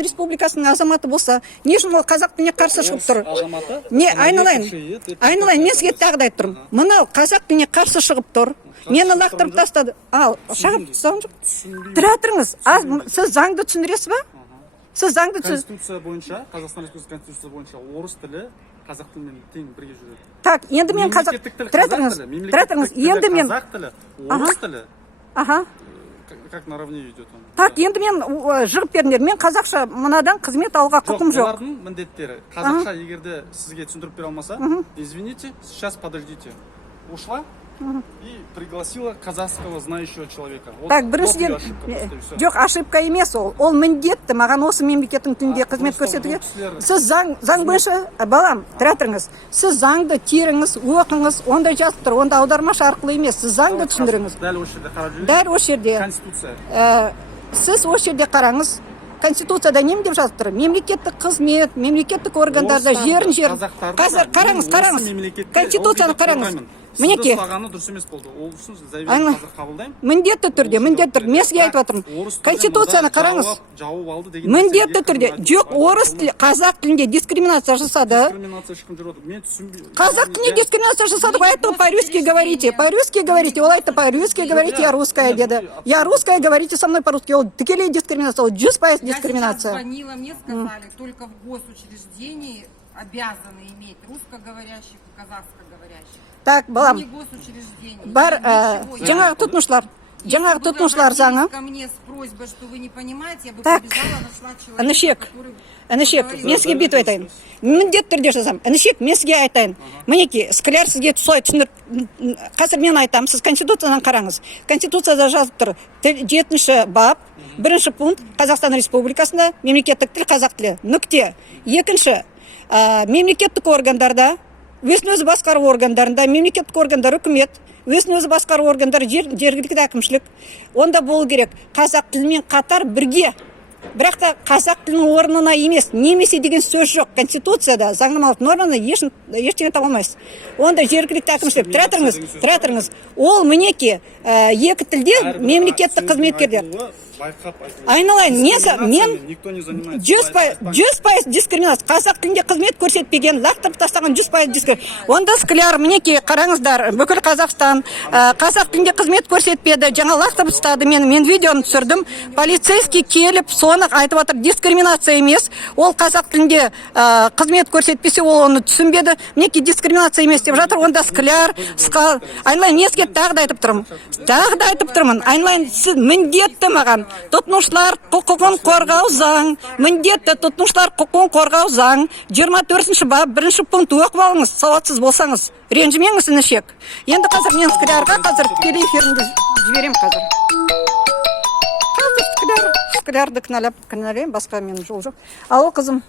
Республикасының азаматы болса, не үшін ол қазақ тіліне қарсы шығып тұр? Не, айналайын, мен сізге тағы да айтып тұрмын. Мынау қазақ тіліне қарсы шығып тұр. Мені лақтырып тастады. Ал, шағып тұсаған жоқ. Тұра тұрыңыз. Сіз заңды түсіндіресіз ба? Сіз заңды Конституция бойынша, Қазақстан Республикасы Конституциясы бойынша орыс тілі қазақ тілімен тең бірге жүреді. Так, енді мен қазақ тұра тұрыңыз. Енді мен қазақ тілі, орыс тілі. Аха. Как наравне идет он. Так, енді мен жығып беріңдер. Мен қазақша мынадан қызмет алуға құқым жоқ. Олардың міндеттері қазақша егерде сізге түсіндіріп бере алмаса, извините, сейчас подождите. Ушла и пригласила казахского знающего человека. Так, біріншіден, жоқ, ошибка емес ол. Ол міндетті маған осы мемлекеттің тілінде қызмет көрсетуге. Сіз заң бойынша, балам, тұра тұрыңыз. Сіз заңды теріңіз, оқыңыз, онда жазып тұр, онда аудармашы арқылы емес. Сіз заңды түсіндіріңіз. Дәл осы жерде қарап жүріңіз. Дәл осы жерде. Конституция. Сіз осы жерде қараңыз. Конституцияда нем деп жазып тұр? Мемлекеттік қызмет, мемлекеттік органдарда жерін. Қазір қараңыз. Конституцияны қараңыз. Мінеке. Міндетті түрде, мен сізге айтып отырмын. Конституцияны қараңыз. Міндетті түрде. Жоқ, орыс тілі, қазақ тілінде дискриминация жасады. Қазақ тілінде дискриминация жасады. Поэтому по-русски говорите. По-русски говорите. Ол айтты, по-русски говорите, я русская деді. Я русская, говорите со мной по-русски. Ол тікелей дискриминация, ол 100% дискриминация. Я сейчас звонила, мне сказали, только в госучреждении обязаны иметь русскоговорящих и казахскоговорящих. Так, балам, бар, жаңағы тұтынушылар заңы. Так, інішек, мен сізге бүйтіп айтайын. Міндетті түрде жазам. Інішек, мен сізге айтайын. Мінеке, скляр сізге солай түсіндіріп, қазір мен айтамын, сіз Конституциядан қараңыз. Конституцияда жазып тұр, 7-ші бап, 1-ші пункт, Қазақстан Республикасында мемлекеттік тіл қазақ тілі. Нүкте. 2-ші, мемлекеттік органдарда, өзін-өзі басқару органдарында, мемлекеттік органдар, үкімет, өзін-өзі басқару органдар, жергілікті әкімшілік, онда болу керек қазақ тілімен қатар бірге. Бірақ та қазақ тілінің орнына емес, немесе деген сөз жоқ. Конституцияда, заңнамалық норманы ештеңе таба алмайсыз. Онда жергілікті әкімшілік. Тұра тұрыңыз. Ол мінеке екі тілде мемлекеттік қызметкерлер. Айналайын, мен 100% дискриминация. Қазақ тілінде қызмет көрсетпеген, лақтырып тастаған 100% дискриминация. Онда скляр, мінеке, қараңыздар, бүкіл Қазақстан қазақ тілінде қызмет көрсетпеді, жаңа лақтырып тастады. Мен видеоны түсірдім. Полицейский келіп, соны айтып отыр, дискриминация емес. Ол қазақ тілінде қызмет көрсетпесе, ол оны түсінбеді. Мінеке, дискриминация емес деп жатыр. Онда скляр, айналайын, мен сізге тағы да айтып тұрмын. Айналайын, сіз міндетті маған тұтынушылар құқығын қорғау заң, міндетті тұтынушылар құқығын қорғау заң, 24-ші бап, 1-ші пункт оқып алыңыз, сауатсыз болсаңыз. Ренжімеңіз, інішек. Енді қазір мен склярға тікелей эфирімді жіберем қазір. Қазір склярды кінәлап, басқа менің жол жоқ. Алло, қызым.